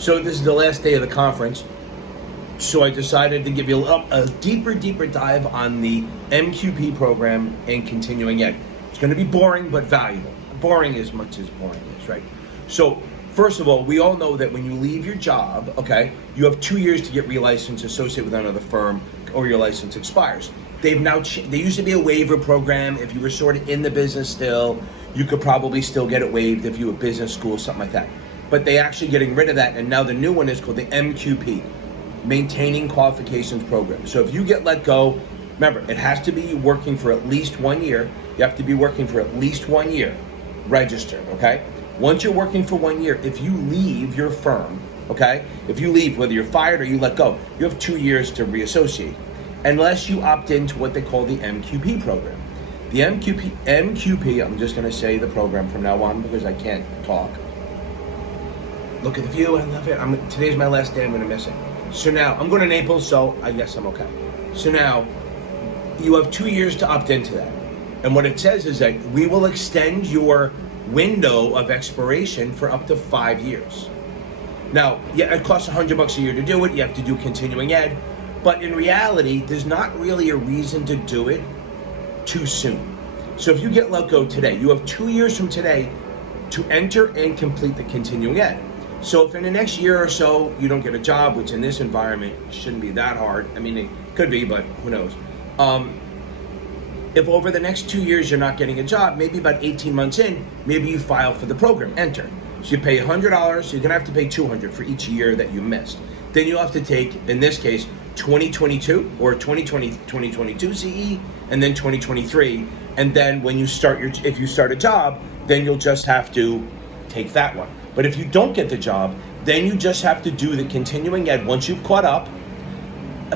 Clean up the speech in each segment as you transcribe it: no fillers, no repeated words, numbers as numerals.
So this is the last day of the conference, so I decided to give you a deeper dive on the MQP program and continuing ed. It's going to be boring but valuable. Boring as much as boring is, right? So first of all, we all know that when you leave your job, okay, you have 2 years to get relicensed, associate with another firm, or your license expires. They've now there used to be a waiver program. If you were sort of in the business still, you could probably still get it waived if you were business school, something like that. But they actually getting rid of that, and now the new one is called the MQP, Maintaining Qualifications Program. So if you get let go, remember, it has to be working for at least 1 year. You have to be working for at least 1 year, registered, okay? Once you're working for 1 year, if you leave your firm, okay? If you leave, whether you're fired or you let go, you have 2 years to reassociate, unless you opt into what they call the MQP program. The MQP, I'm just gonna say the program from now on because I can't talk. Look at the view, I love it. Today's my last day, I'm gonna miss it. So now, I'm going to Naples, so I guess I'm okay. So now, you have 2 years to opt into that. And what it says is that we will extend your window of expiration for up to 5 years. Now, yeah, it costs $100 a year to do it. You have to do continuing ed. But in reality, there's not really a reason to do it too soon. So if you get let go today, you have 2 years from today to enter and complete the continuing ed. So if in the next year or so you don't get a job, which in this environment shouldn't be that hard, I mean, it could be, but who knows. If over the next 2 years you're not getting a job, maybe about 18 months in, maybe you file for the program, enter. So you pay $100, you're gonna have to pay $200 for each year that you missed. Then you'll have to take, in this case, 2022 or 2022 CE, and then 2023. And then when you start if you start a job, then you'll just have to take that one. But if you don't get the job, then you just have to do the continuing ed once you've caught up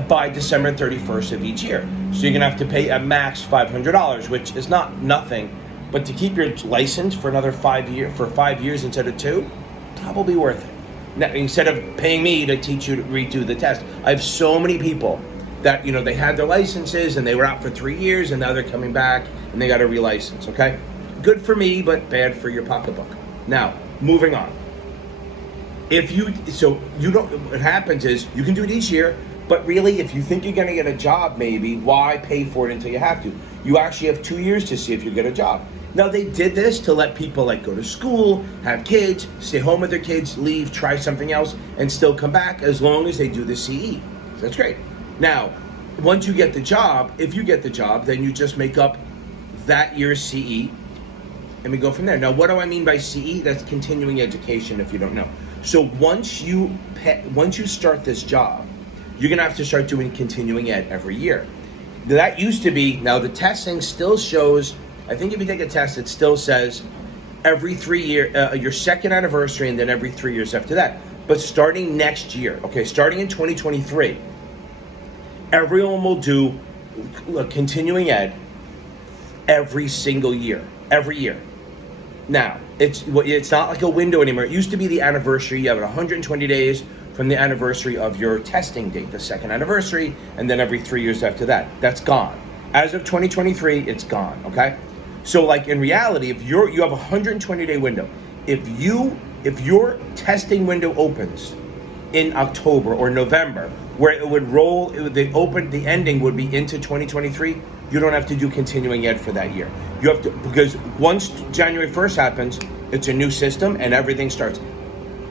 by December 31st of each year. So you're gonna have to pay at max $500, which is not nothing, but to keep your license for another 5 years instead of 2, probably worth it. Now, instead of paying me to teach you to redo the test. I have so many people that, they had their licenses and they were out for 3 years and now they're coming back and they got a relicense, okay? Good for me, but bad for your pocketbook. Now, moving on. What happens is you can do it each year, but really if you think you're gonna get a job maybe, why pay for it until you have to? You actually have 2 years to see if you get a job. Now they did this to let people go to school, have kids, stay home with their kids, leave, try something else, and still come back as long as they do the CE. So that's great. Now, once you get the job, if you get the job, then you just make up that year's CE, and we go from there. Now, what do I mean by CE? That's continuing education, if you don't know. So once you start this job, you're gonna have to start doing continuing ed every year. That used to be, now the testing still shows, I think if you take a test, it still says every 3 year, your second anniversary, and then every 3 years after that. But starting next year, okay, starting in 2023, everyone will do continuing ed every single year, every year. Now, it's not like a window anymore. It used to be the anniversary. You have 120 days from the anniversary of your testing date, the second anniversary, and then every 3 years after that. That's gone. As of 2023, it's gone, okay? So in reality, if you have a 120-day window, if your testing window opens in October or November, where it would roll, the ending would be into 2023, you don't have to do continuing ed for that year. You have to, because once January 1st happens, it's a new system and everything starts.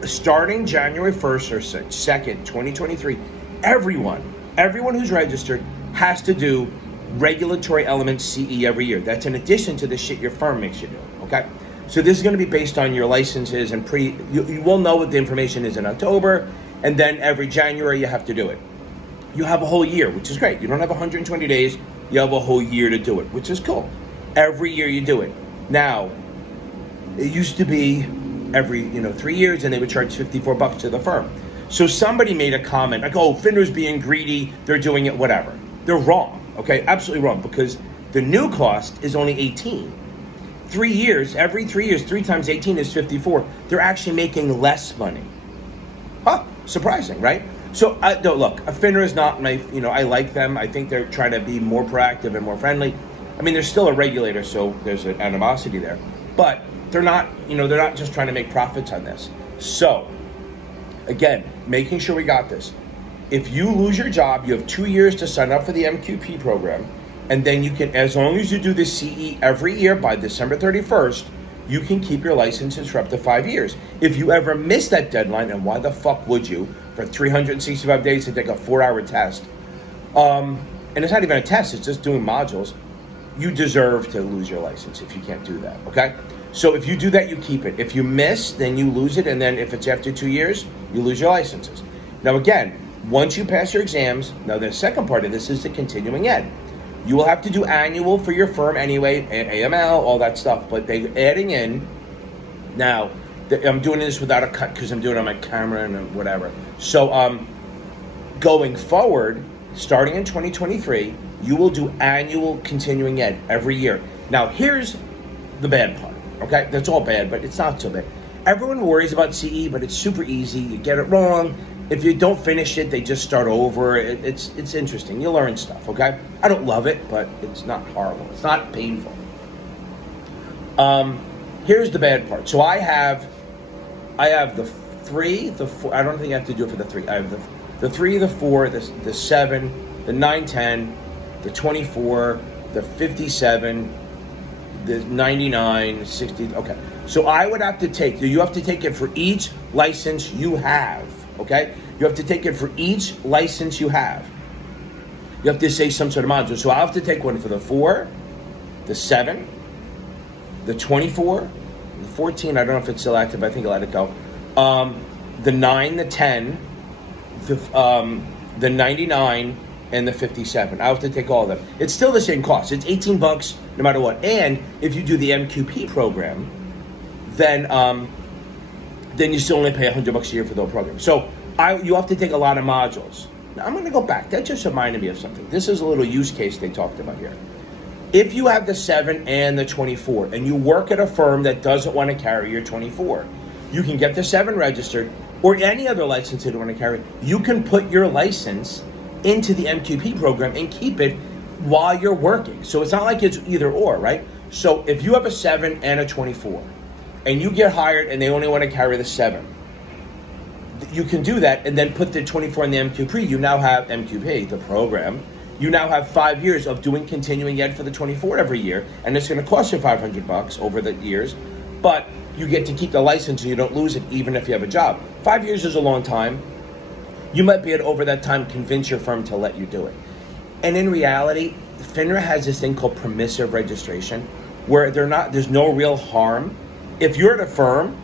Starting January 1st or 2nd, 2023, everyone who's registered has to do regulatory elements CE every year. That's in addition to the shit your firm makes you do, okay? So this is gonna be based on your licenses and you will know what the information is in October, and then every January you have to do it. You have a whole year, which is great. You don't have 120 days, you have a whole year to do it, which is cool. Every year you do it. Now, it used to be every 3 years and they would charge $54 to the firm. So somebody made a comment oh, Finra's being greedy, they're doing it, whatever. They're wrong, okay? Absolutely wrong, because the new cost is only 18. 3 years, every 3 years, 3 times 18 is 54. They're actually making less money. Huh, surprising, right? So, no, look, Finra is not my, I like them. I think they're trying to be more proactive and more friendly. I mean, they're still a regulator, so there's an animosity there. But they're not, they're not just trying to make profits on this. So, Again, making sure we got this. If you lose your job, you have 2 years to sign up for the MQP program, and then you can, as long as you do the CE every year by December 31st, you can keep your licenses for up to 5 years. If you ever miss that deadline, and why the fuck would you, for 365 days to take a 4-hour test, and it's not even a test, it's just doing modules, you deserve to lose your license if you can't do that, okay? So if you do that, you keep it. If you miss, then you lose it, and then if it's after 2 years, you lose your licenses. Now again, once you pass your exams, now the second part of this is the continuing ed. You will have to do annual for your firm anyway, AML, all that stuff, but they're adding in, now, I'm doing this without a cut because I'm doing it on my camera and whatever. So going forward, starting in 2023, you will do annual continuing ed every year. Now here's the bad part, okay? That's all bad, but it's not so bad. Everyone worries about CE, but it's super easy. You get it wrong. If you don't finish it, they just start over. It's interesting. You learn stuff, okay? I don't love it, but it's not horrible. It's not painful. Here's the bad part. So I have the 3, the 4. I don't think I have to do it for the 3. I have the 3, the 4, the 7, the 9, 10, the 24, the 57, the 99, 60. Okay. So I would have to take, you have to take it for each license you have. Okay? You have to take it for each license you have. You have to say some sort of module. So I'll have to take one for the 4, the 7, the 24, the 14, I don't know if it's still active, I think I let it go. The 9, the 10, the 99, and the 57. I have to take all of them. It's still the same cost. It's $18 no matter what. And if you do the MQP program, then you still only pay $100 a year for the whole program. So you have to take a lot of modules. Now I'm going to go back. That just reminded me of something. This is a little use case they talked about here. If you have the 7 and the 24, and you work at a firm that doesn't want to carry your 24, you can get the 7 registered, or any other license they don't want to carry. You can put your license into the MQP program and keep it while you're working. So it's not like it's either or, right? So if you have a 7 and a 24, and you get hired and they only want to carry the 7, you can do that and then put the 24 in the MQP. You now have MQP, the program. You now have 5 years of doing continuing ed for the 24 every year, and it's going to cost you $500 over the years, but you get to keep the license and you don't lose it even if you have a job. 5 years is a long time. You might be able to, over that time, convince your firm to let you do it. And in reality, Finra has this thing called permissive registration, where there's no real harm. If you're at a firm,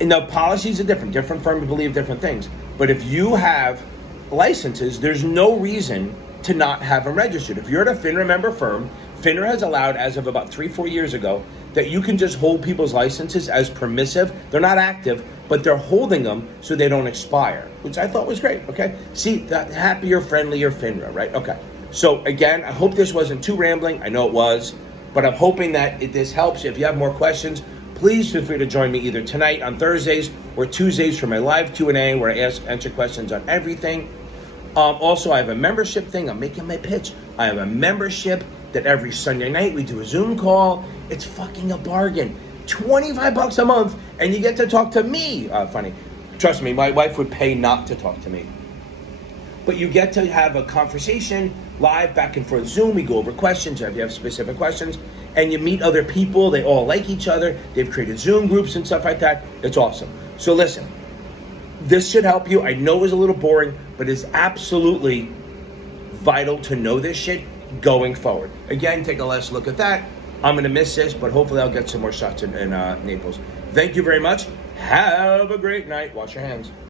and the policies are different firms believe different things, but if you have licenses, there's no reason to not have them registered. If you're at a Finra member firm, Finra has allowed, as of about 3-4 years ago, that you can just hold people's licenses as permissive. They're not active, but they're holding them so they don't expire, which I thought was great, okay? See, the happier, friendlier Finra, right? Okay. So again, I hope this wasn't too rambling. I know it was, but I'm hoping that this helps. If you have more questions, please feel free to join me either tonight on Thursdays or Tuesdays for my live Q&A where I answer questions on everything. Also, I have a membership thing. I'm making my pitch. I have a membership that every Sunday night we do a Zoom call. It's fucking a bargain. $25 a month, and you get to talk to me. Funny. Trust me, my wife would pay not to talk to me. But you get to have a conversation live, back and forth Zoom. We go over questions if you have specific questions. And you meet other people. They all like each other. They've created Zoom groups and stuff like that. It's awesome. So listen, this should help you. I know it was a little boring, but it's absolutely vital to know this shit going forward. Again, take a last look at that. I'm going to miss this, but hopefully I'll get some more shots in Naples. Thank you very much. Have a great night. Wash your hands.